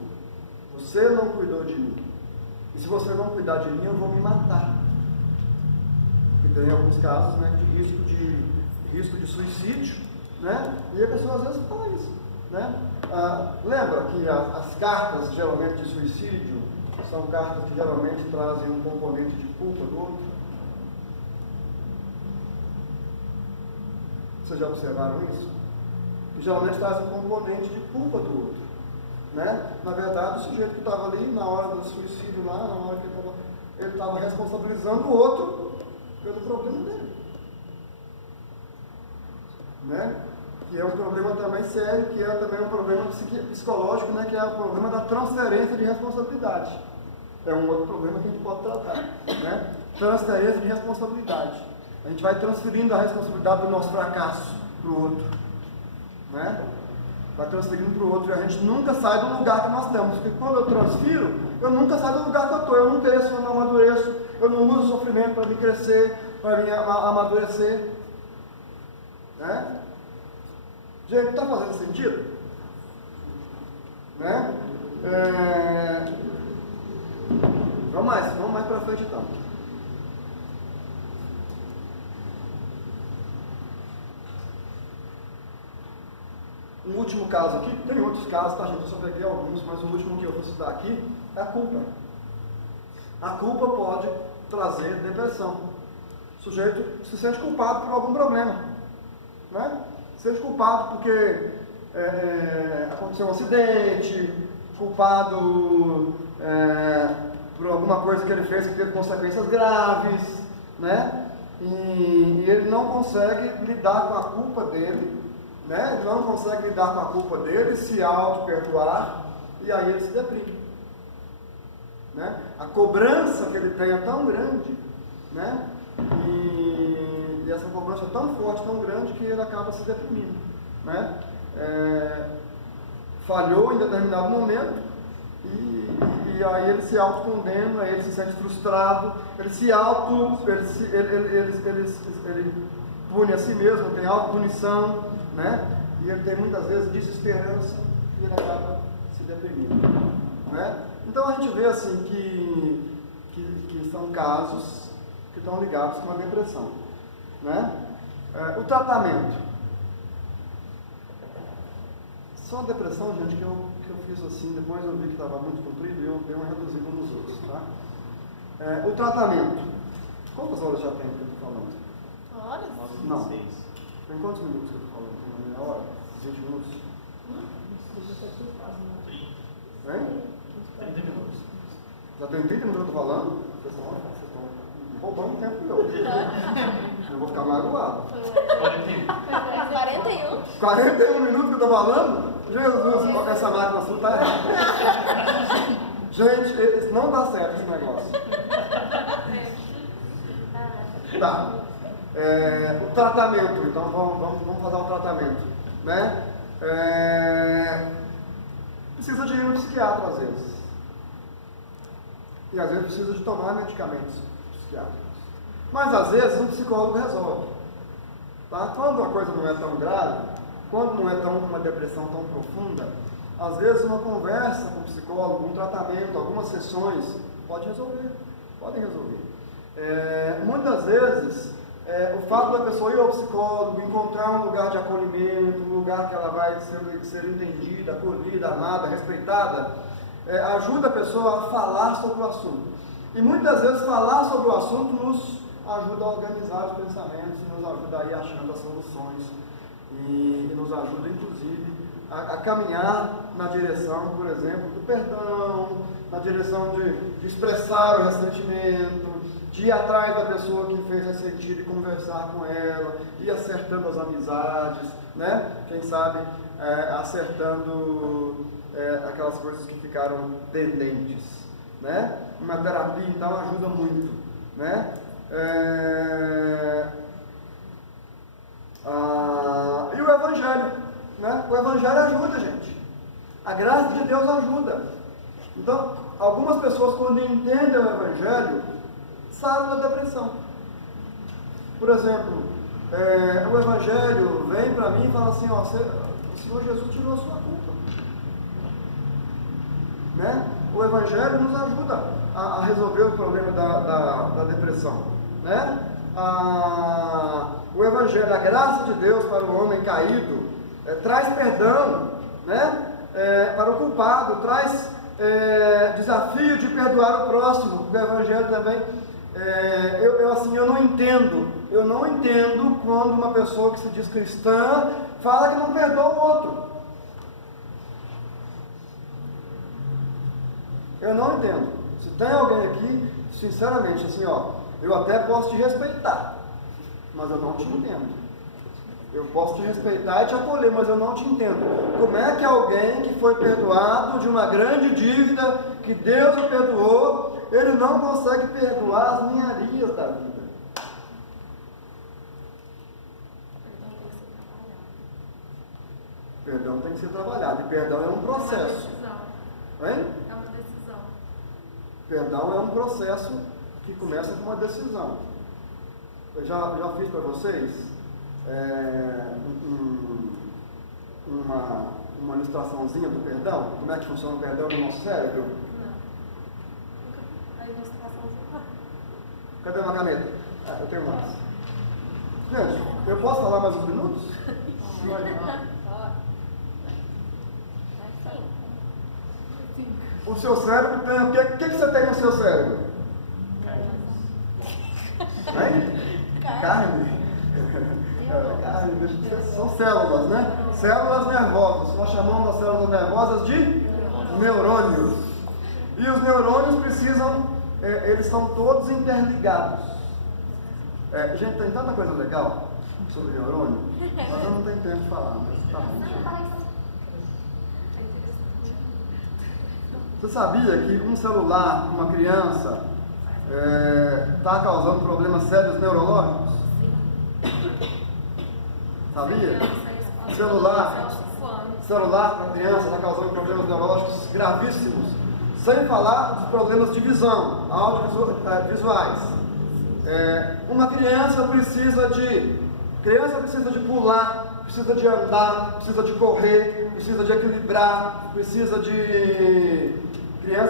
Você não cuidou de mim. E se você não cuidar de mim, eu vou me matar. E tem alguns casos, né, de risco de suicídio, né? E a pessoa às vezes fala isso, né? Lembra que as cartas geralmente de suicídio são cartas que geralmente trazem um componente de culpa do outro? Vocês já observaram isso? Que geralmente trazem um componente de culpa do outro, né? Na verdade, o sujeito que estava ali na hora do suicídio lá, na hora que ele estava responsabilizando o outro pelo problema dele, né? Que é um problema também sério, que é também um problema psicológico, né? Que é o problema da transferência de responsabilidade. É um outro problema que a gente pode tratar, né? Transferência de responsabilidade. A gente vai transferindo a responsabilidade do nosso fracasso para o outro, né? Vai transferindo para o outro e a gente nunca sai do lugar que nós estamos, porque quando eu transfiro, eu nunca saio do lugar que eu estou, eu não cresço, eu não amadureço, eu não uso o sofrimento para me crescer, para me amadurecer, né? Gente, está fazendo sentido? Né? Vamos mais para frente então. Um último caso aqui, tem outros casos, tá gente? Eu só peguei alguns, mas o último que eu vou citar aqui é a culpa. A culpa pode trazer depressão. O sujeito se sente culpado por algum problema, né? Se sente culpado porque aconteceu um acidente, culpado por alguma coisa que ele fez que teve consequências graves, né? E ele não consegue lidar com a culpa dele, né? Ele não consegue lidar com a culpa dele, se auto-perdoar, e aí ele se deprime, né? A cobrança que ele tem é tão grande, né? E essa cobrança é tão forte, tão grande, que ele acaba se deprimindo, né? Falhou em determinado momento, E aí ele se autocondena, ele se sente frustrado, ele pune a si mesmo, tem autopunição, né? E ele tem muitas vezes desesperança e ele acaba se deprimindo, né? Então a gente vê assim que são casos que estão ligados com a depressão, né? O tratamento. Só a depressão, gente, que eu fiz assim, depois eu vi que estava muito comprido e eu dei uma reduzida nos outros, tá? O tratamento. Quantas horas já tem que eu estou falando? Horas? Não. Tem quantos minutos que eu estou falando? Uma meia hora? 20 minutos? Hein? 30 minutos. Já tem 30 minutos que eu estou falando? Vocês estão roubando tempo meu. Eu vou ficar magoado. 41? 41 minutos que eu estou falando? Jesus, essa máquina sua está errada. Gente, não dá certo esse negócio. Tá. O tratamento, então vamos fazer um tratamento, né? Precisa de ir no psiquiatra às vezes. E às vezes precisa de tomar medicamentos psiquiátricos. Mas às vezes um psicólogo resolve. Tá? Quando a coisa não é tão grave, quando não é uma depressão tão profunda, às vezes uma conversa com o psicólogo, um tratamento, algumas sessões, podem resolver. Muitas vezes, o fato da pessoa ir ao psicólogo, encontrar um lugar de acolhimento, um lugar que ela vai ser entendida, acolhida, amada, respeitada, ajuda a pessoa a falar sobre o assunto. E muitas vezes falar sobre o assunto nos ajuda a organizar os pensamentos, nos ajuda a ir achando as soluções e nos ajuda, inclusive, a caminhar na direção, por exemplo, do perdão, na direção de expressar o ressentimento, de ir atrás da pessoa que fez ressentir e conversar com ela, ir acertando as amizades, né? Quem sabe acertando aquelas coisas que ficaram pendentes, né? Uma terapia, então, ajuda muito, né? E o Evangelho, né? O Evangelho ajuda, gente. A graça de Deus ajuda. Então, algumas pessoas, quando entendem o Evangelho, saem da depressão. Por exemplo, o Evangelho vem para mim e fala assim: ó, o Senhor Jesus tirou a sua culpa, né? O Evangelho nos ajuda a resolver o problema da depressão, né? O Evangelho, a graça de Deus para o homem caído, traz perdão, né? Para o culpado, traz desafio de perdoar o próximo. O Evangelho também, eu não entendo quando uma pessoa que se diz cristã fala que não perdoa o outro. Eu não entendo. Se tem alguém aqui, sinceramente, assim, ó, eu até posso te respeitar, mas eu não te entendo. Eu posso te respeitar e te acolher, mas eu não te entendo. Como é que alguém que foi perdoado de uma grande dívida, que Deus o perdoou, ele não consegue perdoar as ninharias da vida? Perdão tem que ser trabalhado. E perdão é um processo. Hein? É uma decisão. Perdão é um processo que começa com uma decisão. Eu já fiz para vocês uma ilustraçãozinha do perdão. Como é que funciona o perdão no nosso cérebro? Não. A ilustração de... Cadê uma caneta? Eu tenho mais. Gente, eu posso falar mais uns minutos? O seu cérebro tem o que você tem no seu cérebro? Carne. São células, né? Células nervosas. Nós chamamos as células nervosas de neurônios. E os neurônios precisam, eles são todos interligados. Gente, tem tanta coisa legal sobre neurônio, mas eu não tenho tempo de falar, mas tá bom. Você sabia que um celular, uma criança, está causando problemas sérios neurológicos? Sabia? Celular para criança está causando problemas neurológicos gravíssimos. Sem falar dos problemas de visão, audiovisuais. Uma criança precisa de pular, precisa de andar, precisa de correr, precisa de equilibrar, criança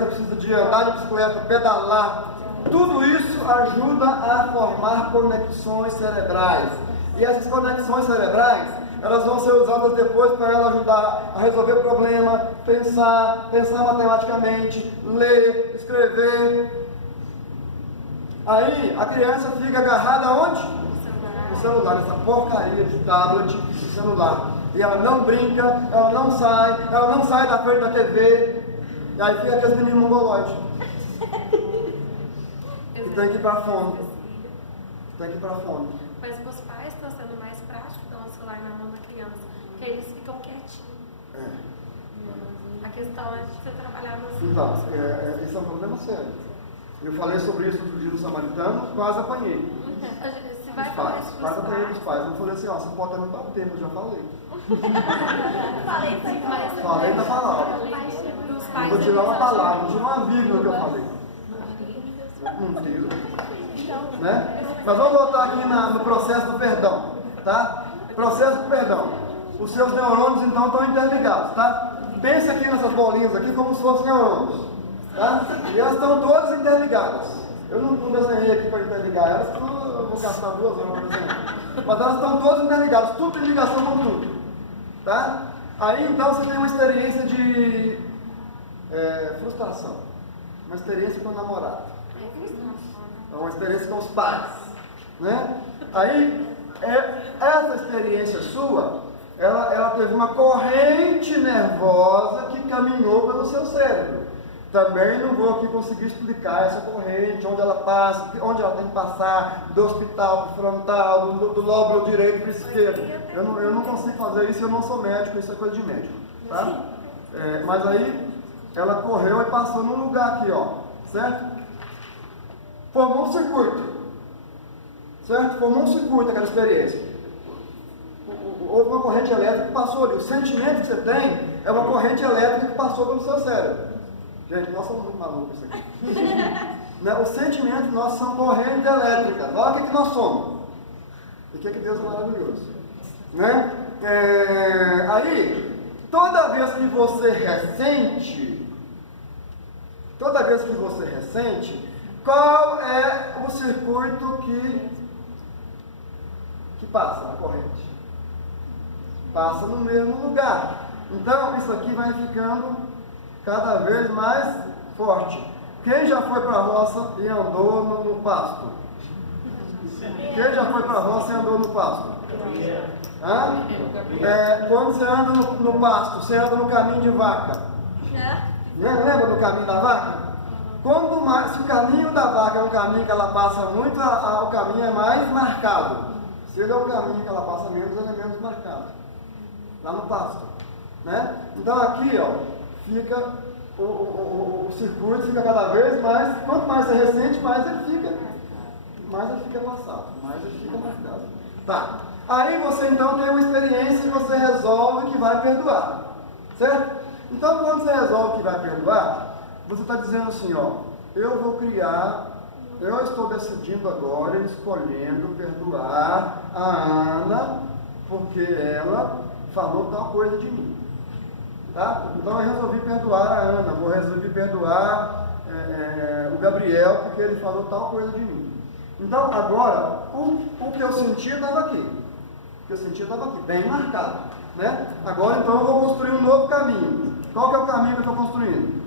precisa de andar de bicicleta, pedalar. Tudo isso ajuda a formar conexões cerebrais. E essas conexões cerebrais, elas vão ser usadas depois para ela ajudar a resolver problema, pensar matematicamente, ler, escrever. Aí a criança fica agarrada aonde? No celular, nessa porcaria de tablet, de celular. E ela não brinca, ela não sai da frente da TV. E aí fica aqueles meninos mongoloides. E tem que ir para fome. Mas para os pais está sendo mais prático dar um celular na mão da criança, porque eles ficam quietinhos. A questão é de você trabalhar nas Então, esse é um problema sério. Eu falei sobre isso outro dia no Samaritano, quase apanhei. Se vai falar isso para os pais. Dos pais. Eu falei assim, você pode até me bater, mas eu já falei. Falei da palavra. Vou tirar uma palavra, vou tirar uma vírgula que eu falei. Não tiro. Né? Mas vamos voltar aqui no processo do perdão, tá? Processo do perdão. Os seus neurônios então estão interligados, tá? Pense aqui nessas bolinhas aqui como se fossem neurônios, tá? E elas estão todas interligadas. Eu não desenhei aqui para interligar elas, porque eu vou gastar 2 horas para desenhar. Mas elas estão todas interligadas, tudo tem ligação com tudo, tá? Aí então você tem uma experiência de frustração, uma experiência com o namorado. É uma experiência com os pais, né? Aí, essa experiência sua, ela teve uma corrente nervosa que caminhou pelo seu cérebro. Também não vou aqui conseguir explicar essa corrente, onde ela passa, onde ela tem que passar, do hospital para o frontal, do lóbulo direito para o esquerdo. Eu não consigo fazer isso, eu não sou médico, isso é coisa de médico, tá? Mas aí, ela correu e passou num lugar aqui, ó, certo? Formou um circuito, certo? Formou um circuito aquela experiência. Houve uma corrente elétrica que passou ali. O sentimento que você tem é uma corrente elétrica que passou pelo seu cérebro. Gente, nós somos muito malucos isso aqui. Né? Os sentimentos nossos são correntes elétricas. Olha o que nós somos. E o que Deus é maravilhoso. Né? Aí, toda vez que você ressente, qual é o circuito que passa a corrente? Passa no mesmo lugar. Então, isso aqui vai ficando cada vez mais forte. Quem já foi para a roça e andou no pasto? Quem já foi para a roça e andou no pasto? Quando você anda no pasto, você anda no caminho de vaca. Lembra do caminho da vaca? Se o caminho da vaca é um caminho que ela passa muito, o caminho é mais marcado. Se ele é um caminho que ela passa menos, ele é menos marcado. Lá no pasto. Né? Então aqui, ó, fica o circuito fica cada vez mais, quanto mais você ressente, mais ele fica passado, mais ele fica marcado. Tá. Aí você então tem uma experiência e você resolve que vai perdoar. Certo? Então quando você resolve que vai perdoar, você está dizendo assim, ó, eu estou decidindo agora, escolhendo perdoar a Ana, porque ela falou tal coisa de mim. Tá? Então eu resolvi perdoar a Ana, resolvi perdoar o Gabriel, porque ele falou tal coisa de mim. Então agora, o que eu senti estava aqui. O que eu senti estava aqui, bem marcado. Né? Agora então eu vou construir um novo caminho. Qual que é o caminho que eu estou construindo?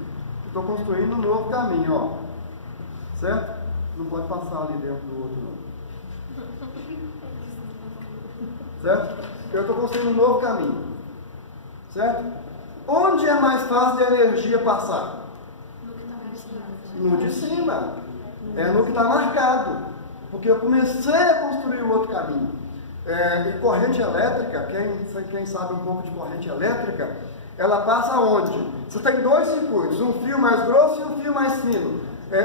Estou construindo um novo caminho, ó. Certo? Não pode passar ali dentro do outro, não. Certo? Eu estou construindo um novo caminho. Certo? Onde é mais fácil de a energia passar? No de cima. É no que está marcado. Porque eu comecei a construir o outro caminho. E corrente elétrica, quem sabe um pouco de corrente elétrica, ela passa onde? Você tem 2 circuitos, um fio mais grosso e um fio mais fino.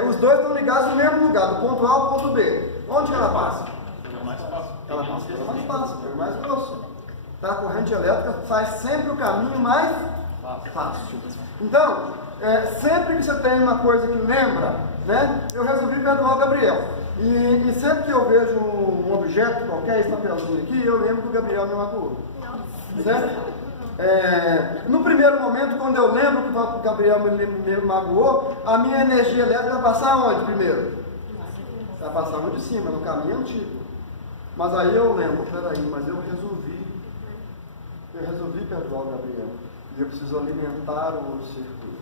Os dois estão ligados no mesmo lugar, do ponto A ao ponto B. Onde que ela passa? Pelo mais fácil. Ela passa pelo mais fácil, pelo mais grosso. Tá? A corrente elétrica faz sempre o caminho mais fácil. Então, sempre que você tem uma coisa que lembra, né? Eu resolvi perdoar o Gabriel. E sempre que eu vejo um objeto qualquer, esse papelzinho aqui, eu lembro que o Gabriel me magoou. Certo? No primeiro momento, quando eu lembro que o Gabriel me magoou, a minha energia elétrica vai passar onde primeiro? Vai passar no de cima, no caminho antigo. Mas aí eu lembro, peraí, mas eu resolvi perdoar o Gabriel. E eu preciso alimentar o outro circuito.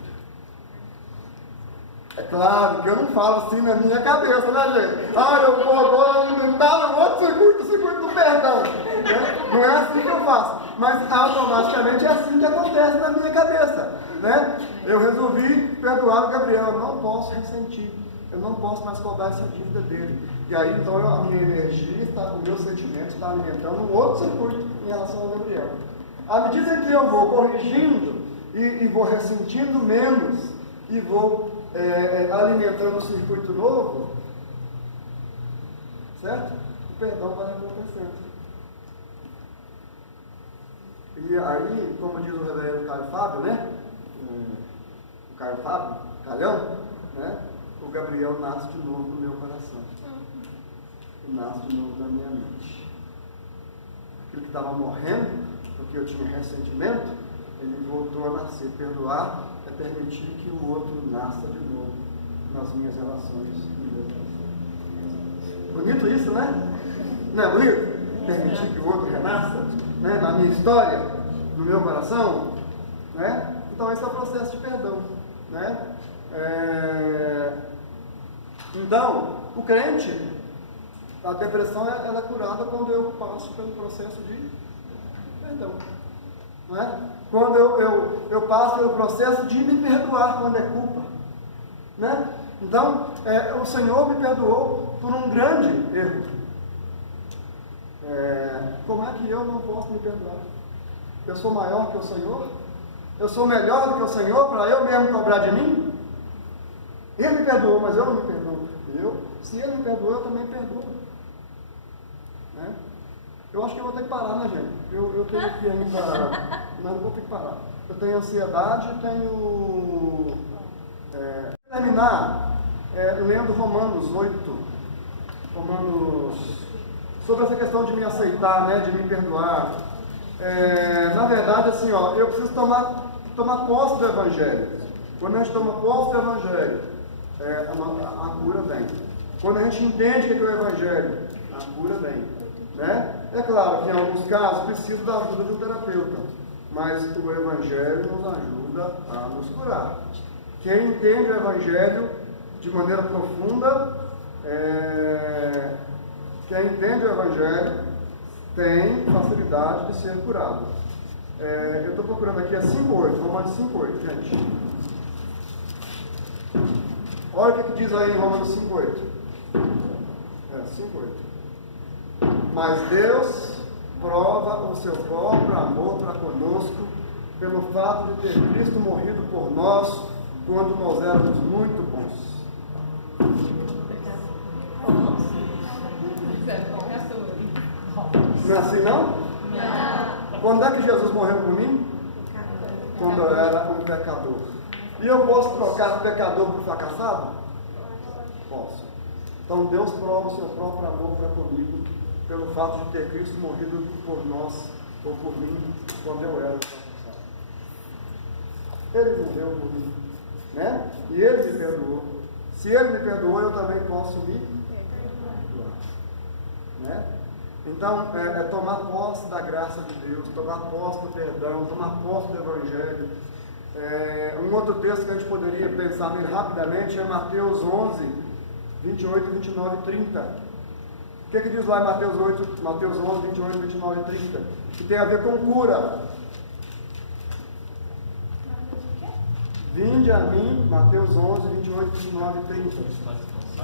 É claro que eu não falo assim na minha cabeça, né, gente? Eu vou agora alimentar o outro circuito, o circuito do perdão. Né? Não é assim que eu faço. Mas automaticamente é assim que acontece na minha cabeça. Né? Eu resolvi perdoar o Gabriel, eu não posso ressentir. Eu não posso mais cobrar essa dívida dele. E aí, então, a minha energia, o meu sentimento está alimentando um outro circuito em relação ao Gabriel. À medida que eu vou corrigindo e vou ressentindo menos e vou alimentando um circuito novo, certo? O perdão vai acontecendo. E aí, como diz o reverendo Caio Fábio, né? O Caio Fábio, Calhão, né? O Gabriel nasce de novo no meu coração. E nasce de novo na minha mente. Aquilo que estava morrendo, porque eu tinha ressentimento, ele voltou a nascer. Perdoar é permitir que o outro nasça de novo nas minhas relações. Bonito isso, né? Não é bonito? Permitir que o outro renasça, né? Na minha história, no meu coração, né? Então esse é o processo de perdão, né? Então, o crente, a depressão ela é curada quando eu passo pelo processo de perdão, não é? Quando eu passo pelo processo de me perdoar quando é culpa, né? Então, o Senhor me perdoou por um grande erro. Como é que eu não posso me perdoar? Eu sou maior que o Senhor? Eu sou melhor do que o Senhor para eu mesmo cobrar de mim? Ele me perdoou, mas eu não me perdoo. Se ele me perdoou, eu também perdoo. Né? Eu acho que eu vou ter que parar, né, gente? Eu tenho que ainda... Não vou ter que parar. Eu tenho ansiedade, tenho... terminar lendo Romanos 8. Sobre essa questão de me aceitar, né, de me perdoar. Na verdade, assim, eu preciso tomar posse do Evangelho. Quando a gente toma posse do Evangelho, a cura vem. Quando a gente entende o que é o Evangelho, a cura vem. Né? É claro que em alguns casos precisa da ajuda de um terapeuta, mas o Evangelho nos ajuda a nos curar. Quem entende o Evangelho de maneira profunda, quem entende o Evangelho tem facilidade de ser curado. Eu estou procurando aqui a 5:8, Romanos 5:8, gente. Olha o que diz aí em Romanos 5:8. 5:8. Mas Deus prova o seu próprio amor para conosco pelo fato de ter Cristo morrido por nós quando nós éramos muito bons. Não é assim, não? Não. Quando é que Jesus morreu por mim? Quando eu era um pecador. E eu posso trocar pecador por fracassado? Posso. Então Deus prova o seu próprio amor para comigo pelo fato de ter Cristo morrido por nós, ou por mim, quando eu era um fracassado. Ele morreu por mim, né? E Ele me perdoou. Se Ele me perdoou, eu também posso me perdoar, né? Então, tomar posse da graça de Deus, tomar posse do perdão, tomar posse do Evangelho. Um outro texto que a gente poderia pensar nele rapidamente é Mateus 11, 28, 29 e 30. O que diz lá em Mateus 11, 28, 29 e 30? Que tem a ver com cura. Vinde a mim, Mateus 11, 28, 29 e 30.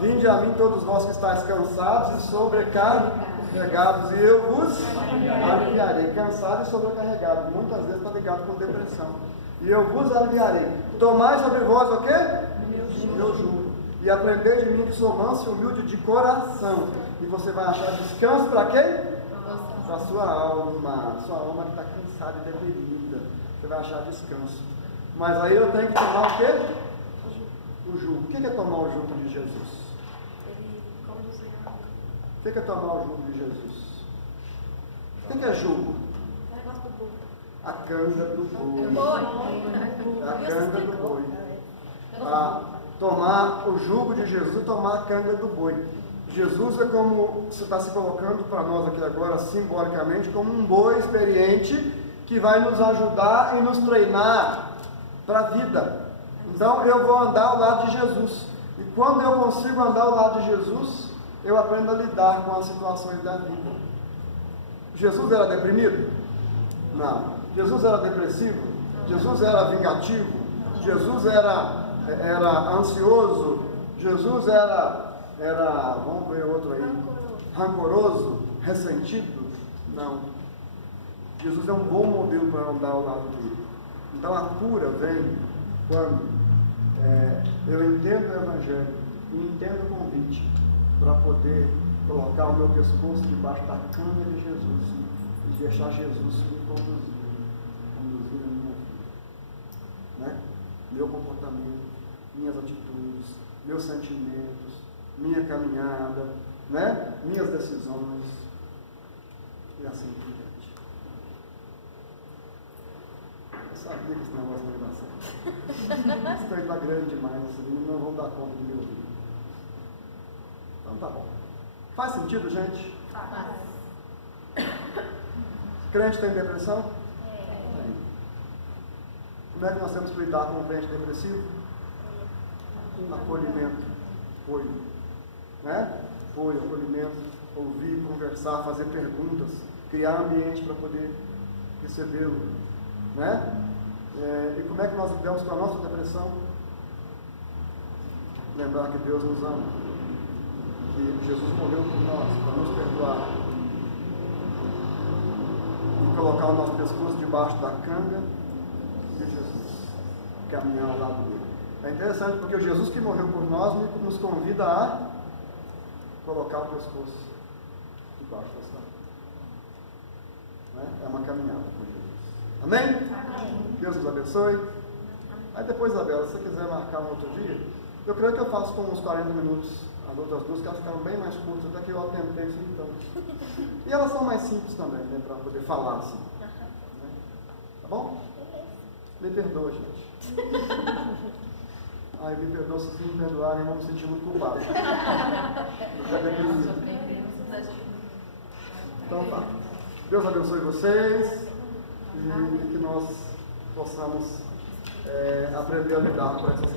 Vinde a mim todos vós que estáis cansados e sobrecarregados, e eu vos aliviarei. Cansado e sobrecarregado, muitas vezes está ligado com depressão. E eu vos aliviarei. Tomai sobre vós o quê? Meu jugo. E aprendei de mim que sou manso e humilde de coração. E você vai achar descanso para quem? Para a sua alma. Sua alma que está cansada e deprimida. Você vai achar descanso. Mas aí eu tenho que tomar o quê? O jugo. O que é tomar o jugo de Jesus? Ele conduz o O que é tomar o jugo de Jesus? O que é jugo? o negócio do burro. A canga do boi. Foi. A canga do boi. Tomar o jugo de Jesus e tomar a canga do boi. Jesus é como você está se colocando para nós aqui agora, simbolicamente, como um boi experiente que vai nos ajudar e nos treinar para a vida. Então eu vou andar ao lado de Jesus. E quando eu consigo andar ao lado de Jesus, eu aprendo a lidar com as situações da vida. Jesus era deprimido? Não. Jesus era depressivo? Jesus era vingativo? Jesus era ansioso? Jesus era, vamos ver outro aí, rancoroso, ressentido? Não. Jesus é um bom modelo para andar ao lado dele. Então a cura vem quando eu entendo o Evangelho e entendo o convite para poder colocar o meu pescoço debaixo da cama de Jesus e deixar Jesus me conduzir a minha vida, né? Meu comportamento, minhas atitudes, meus sentimentos, minha caminhada, né? Minhas decisões e assim por diante. Eu sabia que esse negócio não ia dar certo. Esse trem está grande demais, esses meninos não vão dar conta do meu vídeo. Então tá bom. Faz sentido, gente? Faz. Crente tem depressão? Tem. Como é que nós temos que lidar com um crente depressivo? Acolhimento. Apoio. Né? Apoio, acolhimento, ouvir, conversar, fazer perguntas, criar ambiente para poder recebê-lo. Né? E como é que nós lidamos com a nossa depressão? Lembrar que Deus nos ama, que Jesus morreu por nós, para nos perdoar, e colocar o nosso pescoço debaixo da canga de Jesus, caminhar ao lado dele. É interessante porque o Jesus que morreu por nós nos convida a colocar o pescoço debaixo dessa canga. É uma caminhada com Jesus. Amém? Amém. Deus nos abençoe. Aí depois, Isabela, se você quiser marcar um outro dia, eu creio que eu faço com uns 40 minutos as outras duas, que elas ficaram bem mais curtas, até que eu atentei isso então. E elas são mais simples também, né, para poder falar assim. Né? Tá bom? Me perdoa, gente. Ai, me perdoa, se vocês me perdoarem, eu vou me sentir muito culpado. Então tá. Deus abençoe vocês e que nós possamos aprender a lidar com essas